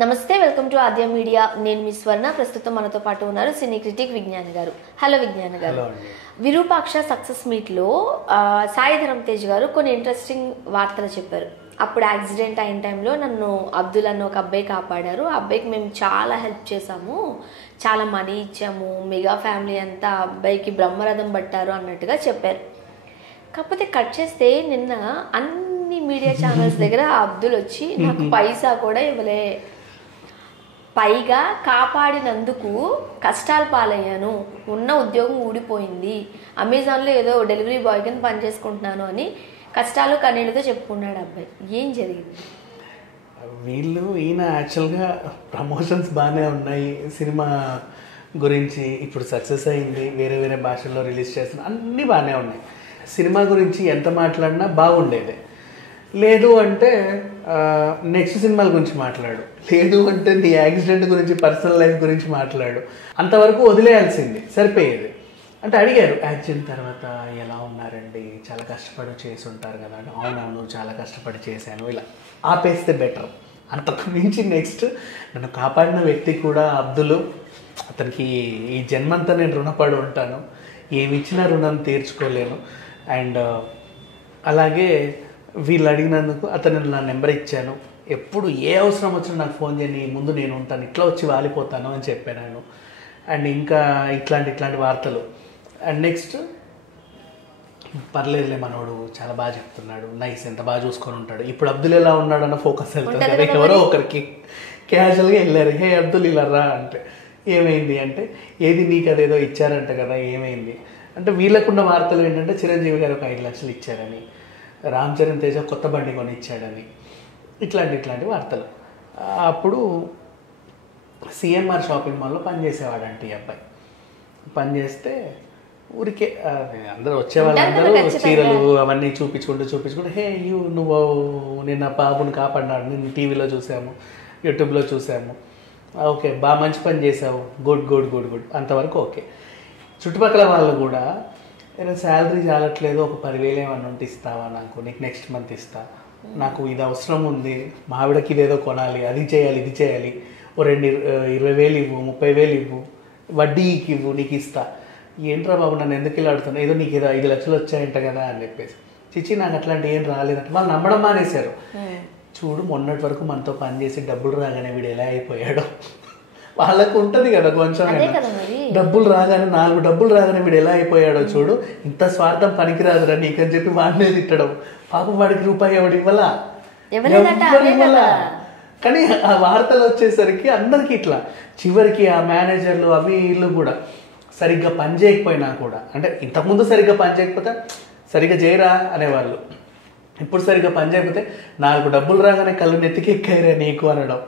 నమస్తే, welcome to Aadya media. నేను మీ స్వర్ణ. ప్రస్తుతం మనతో పాటు ఉన్నారు సినీ క్రిటిక్ విజ్ఞాన్ గారు. హలో విజ్ఞాన్ గారు. విరూపాక్ష సక్సెస్ మీట్లో సాయి ధరమ్ తేజ్ గారు కొన్ని ఇంట్రెస్టింగ్ వార్తలు చెప్పారు. అప్పుడు యాక్సిడెంట్ అయిన టైంలో నన్ను అబ్దుల్ అన్న ఒక అబ్బాయి కాపాడారు. ఆ అబ్బాయికి మేము చాలా హెల్ప్ చేసాము, చాలా మనీ ఇచ్చాము, మెగా ఫ్యామిలీ అంతా అబ్బాయికి బ్రహ్మరథం పట్టారు అన్నట్టుగా చెప్పారు. కాకపోతే కట్ చేస్తే నిన్న అన్ని మీడియా ఛానల్స్ దగ్గర అబ్దుల్ వచ్చి నాకు పైసా కూడా ఇవ్వలే, పైగా కాపాడినందుకు కష్టాలు పాలయ్యాను, ఉన్న ఉద్యోగం ఊడిపోయింది, అమెజాన్లో ఏదో డెలివరీ బాయ్ కింద పనిచేసుకుంటున్నాను అని కష్టాలు కన్నీళ్ళతో చెప్పుకున్నాడు అబ్బాయి. ఏం జరిగింది? ఈయన యాక్చువల్గా ప్రమోషన్స్ బాగానే ఉన్నాయి, సినిమా గురించి ఇప్పుడు సక్సెస్ అయింది, వేరే వేరే భాషల్లో రిలీజ్ చేస్తున్నా, అన్నీ బాగానే ఉన్నాయి. సినిమా గురించి ఎంత మాట్లాడినా బాగుండేది. లేదు అంటే నెక్స్ట్ సినిమాల గురించి మాట్లాడు, లేదు అంటే నీ యాక్సిడెంట్ గురించి, పర్సనల్ లైఫ్ గురించి మాట్లాడు, అంతవరకు వదిలేయాల్సింది, సరిపోయేది. అంటే అడిగారు యాక్సిడెంట్ తర్వాత ఎలా ఉన్నారండి, చాలా కష్టపడి చేసి ఉంటారు కదా అంటే అవునవును చాలా కష్టపడి చేశాను, ఇలా ఆపేస్తే బెటర్. అంతకు మించి నెక్స్ట్ నన్ను కాపాడిన వ్యక్తి కూడా అబ్దుల్, అతనికి ఈ జన్మంతా నేను రుణపడి ఉంటాను, ఏమి ఇచ్చినా రుణం తీర్చుకోలేను. అండ్ అలాగే వీళ్ళు అడిగినందుకు అతను నా నెంబర్ ఇచ్చాను, ఎప్పుడు ఏ అవసరం వచ్చినా నాకు ఫోన్ చేయని, ముందు నేను ఉంటాను, ఇట్లా వచ్చి వాలిపోతాను అని చెప్పాను. అండ్ ఇంకా ఇట్లాంటి వార్తలు. అండ్ నెక్స్ట్ పర్లేదులే మనోడు చాలా బాగా చెప్తున్నాడు, నైస్, ఎంత బాగా చూసుకొని ఉంటాడు. ఇప్పుడు అబ్దుల్ ఎలా ఉన్నాడు అన్న ఫోకస్ వెళ్తుంది కదా, ఎవరో ఒకరికి క్యాజువల్గా వెళ్ళారు, హే అబ్దుల్ ఇలా రా అంటే ఏమైంది అంటే, ఏది నీకు అదేదో ఇచ్చారంట కదా, ఏమైంది అంటే వీళ్ళకున్న వార్తలు ఏంటంటే చిరంజీవి గారు ఒక 5 లక్షలు ఇచ్చారని, రామ్ చరణ్ తేజ కొత్త బండి కొని ఇచ్చాడని, ఇట్లాంటి వార్తలు. అప్పుడు సిఎంఆర్ షాపింగ్ మాల్లో పనిచేసేవాడంట ఈ అబ్బాయి. పనిచేస్తే ఊరికే అందరూ వచ్చేవాళ్ళందరూ చీరలు అవన్నీ చూపించుకుంటూ హే నువ్వు నేను నా బాబుని కాపాడినాడు, నేను టీవీలో చూసాము, యూట్యూబ్లో చూసాము, ఓకే బాగా మంచి పని చేసావు, గుడ్ అంతవరకు ఓకే. చుట్టుపక్కల వాళ్ళు కూడా నేను శాలరీ చాలట్లేదు, ఒక 10,000 ఏమన్నా ఉంటే ఇస్తావా నాకు, నీకు నెక్స్ట్ మంత్ ఇస్తా, నాకు ఇది అవసరం ఉంది, మా ఆవిడకి ఇదేదో కొనాలి, అది చేయాలి ఇది చేయాలి, ఓ 20,000 ఇవ్వు, 30,000 ఇవ్వు, వడ్డీకి ఇవ్వు, నీకు ఇస్తా. ఏంట్రా బాబు నన్ను ఎందుకు ఇలా అడుగుతున్నా, ఏదో నీకు ఏదో 5 లక్షలు వచ్చాయంట కదా అని చెప్పేసి, చిచ్చి నాకు అట్లాంటి ఏం రాలేదంటే వాళ్ళు నమ్మడం మానేశారు. చూడు మొన్నటి వరకు మనతో పనిచేసి డబ్బులు రాగానే వీడు ఎలా అయిపోయాడో, వాళ్ళకు ఉంటుంది కదా కొంచెం, డబ్బులు రాగానే 4 డబ్బులు రాగానే వీడు ఎలా అయిపోయాడో చూడు, ఇంత స్వార్థం పనికిరాదురా నీకని చెప్పి వాడినే తిట్టడం. పాపం వాడికి రూపాయి ఎవడు ఇవ్వాలా, కానీ ఆ వార్తలు వచ్చేసరికి అందరికి ఇట్లా, చివరికి ఆ మేనేజర్లు అవి వీళ్ళు కూడా సరిగ్గా పని చేయకపోయినా కూడా, అంటే ఇంతకుముందు సరిగ్గా పని చేయకపోతే సరిగ్గా చేయరా అనేవాళ్ళు, ఇప్పుడు సరిగ్గా పని చేయకపోతే 4 డబ్బులు రాగానే కళ్ళు నెత్తికెక్కారా నీకు అనడం.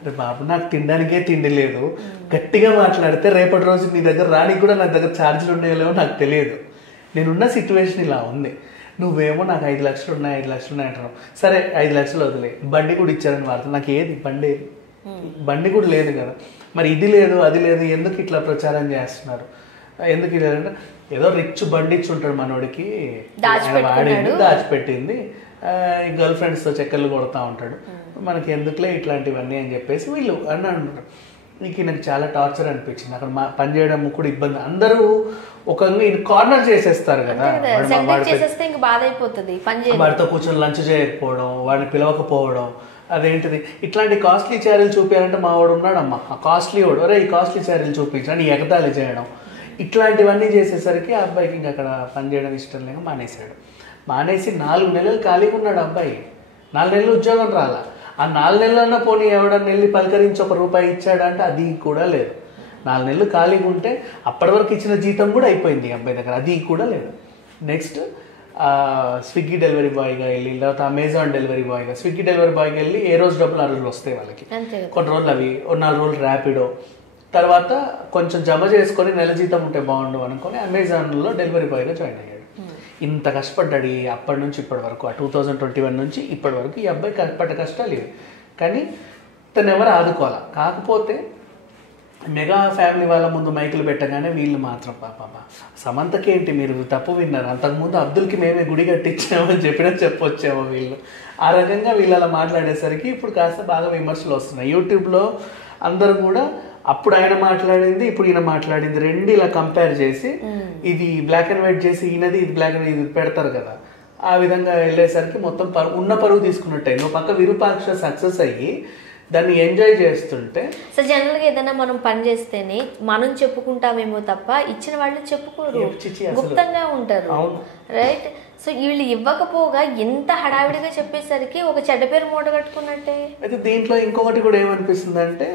అరే బాబు నాకు తినడానికే తిండి లేదు, గట్టిగా మాట్లాడితే రేపటి రోజు నీ దగ్గర రానికి కూడా నా దగ్గర ఛార్జీలు ఉన్నాయో నాకు తెలియదు, నేనున్న సిచ్యువేషన్ ఇలా ఉంది, నువ్వేమో నాకు 5 లక్షలు ఉన్నాయి అంటున్నావు, సరే 5 లక్షలు వదిలే, బండి కూడా ఇచ్చారని వార్త, నాకు ఏది బండి కూడా లేదు కదా, మరి ఇది లేదు అది లేదు, ఎందుకు ఇట్లా ప్రచారం చేస్తున్నారు, ఎందుకు ఇది అంటే ఏదో రిచ్ బండి ఇచ్చి ఉంటాడు మనోడికి, వాడింది దాచిపెట్టింది, గర్ల్ ఫ్రెండ్స్తో చక్కర్లు కొడతా ఉంటాడు, మనకి ఎందుకులే ఇట్లాంటివన్నీ అని చెప్పేసి వీళ్ళు అని అంటారు. నీకు నాకు చాలా టార్చర్ అనిపించింది, అక్కడ పని చేయడం కూడా ఇబ్బంది, అందరూ ఒక కార్నర్ చేసేస్తారు కదా, వాడితో కూర్చొని లంచ్ చేయకపోవడం, వాడిని పిలవకపోవడం, అదేంటిది ఇట్లాంటి కాస్ట్లీ చీరలు చూపించాలంటే మా వాడు ఉన్నాడమ్మా ఆ కాస్ట్లీ వాడు, అరే ఈ కాస్ట్లీ చీరలు చూపించండి, ఎగతాళి చేయడం, ఇట్లాంటివన్నీ చేసేసరికి ఆ అబ్బాయికి ఇంకా అక్కడ పనిచేయడం ఇష్టం లేక మానేసి 4 నెలలు ఖాళీగా ఉన్నాడు అబ్బాయి. 4 నెలలు ఉద్యోగం రాలా, ఆ 4 నెలలన్నా పోనీ ఎవడన్నా వెళ్ళి పలకరించి ₹1 ఇచ్చాడంటే అది కూడా లేదు. 4 నెలలు ఖాళీగా ఉంటే అప్పటి వరకు ఇచ్చిన జీతం కూడా అయిపోయింది అబ్బాయి దగ్గర, అది కూడా లేదు. నెక్స్ట్ స్విగ్గీ డెలివరీ బాయ్గా వెళ్ళి, లేకపోతే అమెజాన్ డెలివరీ బాయ్గా, స్విగ్గీ డెలివరీ బాయ్గా వెళ్ళి ఏ రోజు డబ్బులు ఆ రోజులు వస్తాయి వాళ్ళకి, కొన్ని రోజులు అవి, 4 రోజులు ర్యాపిడో, తర్వాత కొంచెం జమ చేసుకొని నెల జీతం ఉంటే బాగుండు అనుకొని అమెజాన్లో డెలివరీ బాయ్గా జాయిన్ అయ్యాడు. ఇంత కష్టపడ్డాడు అప్పటి నుంచి ఇప్పటి వరకు, ఆ 2021 నుంచి ఇప్పటి వరకు ఈ అబ్బాయి పడ్డ కష్టాలు ఇవి, కానీ తను ఎవరు ఆదుకోవాలి. కాకపోతే మెగా ఫ్యామిలీ వాళ్ళ ముందు మైకులు పెట్టగానే వీళ్ళు మాత్రం పాప సమంతకేంటి మీరు తప్పు విన్నారు, అంతకుముందు అబ్దుల్కి మేమే గుడి కట్టించామని చెప్పొచ్చామో వీళ్ళు. ఆ రకంగా వీళ్ళు అలా మాట్లాడేసరికి ఇప్పుడు కాస్త బాగా విమర్శలు వస్తున్నాయి యూట్యూబ్లో. అందరూ కూడా అప్పుడు ఆయన మాట్లాడింది ఇప్పుడు ఈయన మాట్లాడింది రెండు ఇలా కంపేర్ చేసి ఇది బ్లాక్ అండ్ వైట్ చేసి ఈయనది ఇది బ్లాక్ అండ్ ఇది పెడతారు కదా, ఆ విధంగా వెళ్ళేసరికి మొత్తం ఉన్న పరువు తీసుకున్నట్టే. నువ్వు పక్క విరూపాక్ష సక్సెస్ అయ్యి దాన్ని ఎంజాయ్ చేస్తుంటే. సో జనరల్గా ఏదైనా మనం పని చేస్తేనే మనం చెప్పుకుంటామేమో తప్ప ఇచ్చిన వాళ్ళు చెప్పుకోరు, గుప్తంగా ఉంటారు, రైట్? సో వీళ్ళు ఇవ్వకపోగా ఎంత హడావిడిగా చెప్పేసరికి ఒక చెడ్డ పేరు మూట కట్టుకున్నట్టే. అయితే దీంట్లో ఇంకొకటి కూడా ఏమనిపిస్తుంది అంటే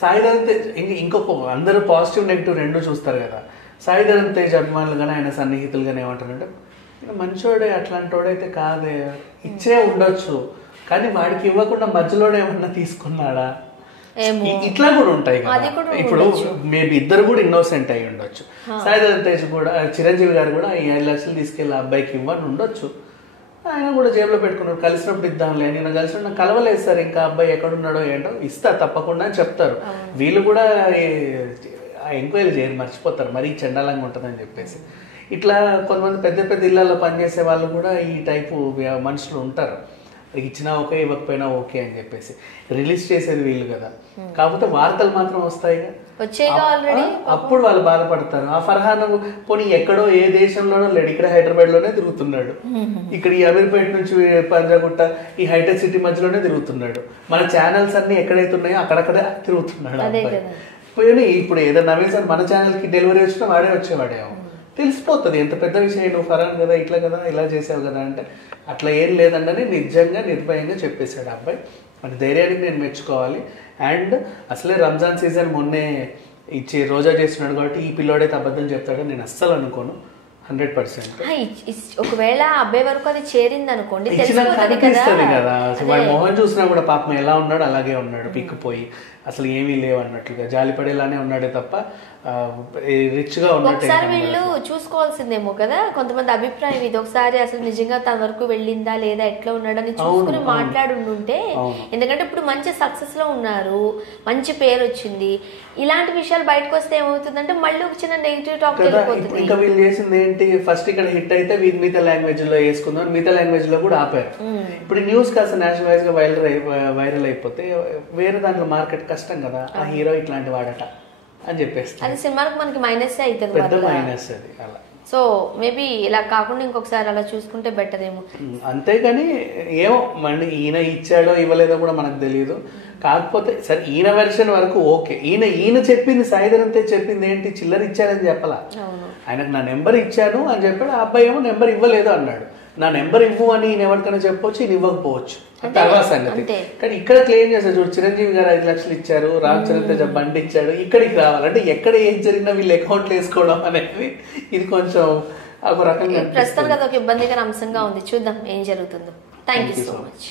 సాయిధరమ్ తేజ్ ఇంకొక అందరూ పాజిటివ్ నెగిటివ్ రెండు చూస్తారు కదా. సాయిధరమ్ తేజ్ అభిమానులు కానీ ఆయన సన్నిహితులు కానీ ఏమంటారంటే మంచోడే, అట్లాంటి వాడైతే కాదే, ఇచ్చే ఉండొచ్చు కానీ వాడికి ఇవ్వకుండా మధ్యలో ఏమన్నా తీసుకున్నాడా, ఇట్లా కూడా ఉంటాయి కదా. ఇప్పుడు మేబీ ఇద్దరు కూడా ఇన్నోసెంట్ అయి ఉండొచ్చు. సాయిధరమ్ తేజ్ కూడా చిరంజీవి గారు కూడా 5 లక్షలు తీసుకెళ్ళి అబ్బాయికి ఇవ్వని ఉండొచ్చు. ఆయన కూడా జేబులో పెట్టుకున్నారు, కలిసినప్పుడు ఇద్దాంలే, నేను కలిసినప్పుడు నాకు కలవలేదు సార్, ఇంకా అబ్బాయి ఎక్కడున్నాడో ఏంటో, ఇస్తా తప్పకుండా అని చెప్తారు. వీళ్ళు కూడా ఎంక్వైరీ చేయరు, మర్చిపోతారు, మరీ చండాలంగా ఉంటుందని చెప్పేసి. ఇట్లా కొంతమంది పెద్ద పెద్ద ఇళ్లలో పనిచేసే వాళ్ళు కూడా ఈ టైపు మనుషులు ఉంటారు. ఇచ్చినా ఓకే, ఇవ్వకపోయినా ఓకే అని చెప్పేసి రిలీజ్ చేసేది వీళ్ళు కదా. కాకపోతే వార్తలు మాత్రం వస్తాయిగా, అప్పుడు వాళ్ళు బాధపడతారు. ఆ ఫర్హాన్ పోనీ ఎక్కడో ఏ దేశంలోనో లేడు, ఇక్కడ హైదరాబాద్ లోనే తిరుగుతున్నాడు, ఇక్కడ ఈ అమీర్పేట నుంచి పంజాగుట్ట ఈ హైటెక్ సిటీ మధ్యలోనే తిరుగుతున్నాడు. మన ఛానల్స్ అన్ని ఎక్కడైతే ఉన్నాయో అక్కడక్కడే తిరుగుతున్నాడు అబ్బాయి. పోయి ఇప్పుడు ఏదో నవీన్ సార్ మన ఛానల్ కి డెలివరీ వచ్చినా వాడే వచ్చేవాడేమో, తెలిసిపోతుంది ఎంత పెద్ద విషయం, నువ్వు ఫర్హాన్ కదా, ఇట్లా కదా, ఇలా చేసావు కదా అంటే. అట్లా ఏం లేదండి, నిజంగా నిర్భయంగా చెప్పేశాడు అబ్బాయి. అంటే ధైర్యానికి నేను మెచ్చుకోవాలి. అండ్ అసలే రంజాన్ సీజన్ మొన్నే ఇచ్చి రోజా చేస్తున్నాడు కాబట్టి ఈ పిల్లోడైతే అబద్ధం చెప్తాడని నేను అస్సలు అనుకోను, 100%. ఒకవేళ అబ్బాయి వరకు అది చేరింది అనుకోండి, కనిపిస్తుంది కదా. వాడి మొహం చూసినా కూడా పాపం ఎలా ఉన్నాడు అలాగే ఉన్నాడు, పిక్కిపోయి అసలు ఏమీ లేవు అన్నట్లుగా జాలిపడేలానే ఉన్నాడే తప్ప రిచ్ గా ఉన్నట్టు. ఒకసారి వీళ్ళు చూసుకోవాల్సిందేమో కదా, కొంతమంది అభిప్రాయం ఇది, ఒకసారి అసలు నిజంగా తన వరకు వెళ్ళిందా లేదా, ఎట్లా ఉన్నాడని చూసుకుని మాట్లాడుంటే. ఎందుకంటే ఇప్పుడు మంచి సక్సెస్ లో ఉన్నారు, మంచి పేరు వచ్చింది, ఇలాంటి విషయాలు బయటకు వస్తే ఏమవుతుందంటే మళ్ళీ ఒక చిన్న నెగిటివ్ టాక్ వెళ్ళిపోతుంది. ఇంకా వీళ్ళు చేసింది ఏంటి, ఫస్ట్ ఇక్కడ హిట్ అయితే మిగతా లాంగ్వేజ్ లో వేసుకుందాం, మిగతా లాంగ్వేజ్ లో కూడా ఆపారు. ఇప్పుడు న్యూస్ కాస్త నేషనల్ వైజ్ గా వైరల్ అయిపోతే వేరే దాంట్లో మార్కెట్ కష్టం కదా, ఆ హీరో ఇట్లాంటి వాడట అని చెప్పేసి అది సినిమాకి మనకి మైనస్ అవుతుంది, పెద్ద మైనస్ అది. అలా సో మేబీ ఇలా కాకుండా ఇంకొకసారి అలా చూసుకుంటే బెటర్ ఏమో. అంతేగాని ఏమో మళ్ళీ ఈయన ఇచ్చాడో ఇవ్వలేదో కూడా మనకు తెలియదు. కాకపోతే సరే ఈయన వెర్షన్ వరకు ఓకే, ఈయన చెప్పింది సాయిధరమ్ తేజ్ చెప్పింది ఏంటి, చిల్లర ఇచ్చాడని చెప్పలా, ఆయనకు నా నెంబర్ ఇచ్చాను అని చెప్పాడు. ఆ అబ్బాయి ఏమో నెంబర్ ఇవ్వలేదు అన్నాడు. నా నెంబర్ ఇవ్వు అని ఈయన ఎవరికైనా చెప్పొచ్చు, ఈయన ఇవ్వకపోవచ్చు, తర్వాత సంగతి. కానీ ఇక్కడ క్లెయిమ్ చేశారు చూడు, చిరంజీవి గారు 5 లక్షలు ఇచ్చారు, రామ్ చరణ్ తేజ్ బండి ఇచ్చాడు, ఇక్కడికి రావాలంటే ఎక్కడ ఏం జరిగినా వీళ్ళు అకౌంట్లు వేసుకోవడం అనేది ఇది కొంచెం ఒక రకంగా ప్రస్తుతానికి అదొక ఇబ్బందికర అంశంగా ఉంది. చూద్దాం ఏం జరుగుతుందో. Thank you so much.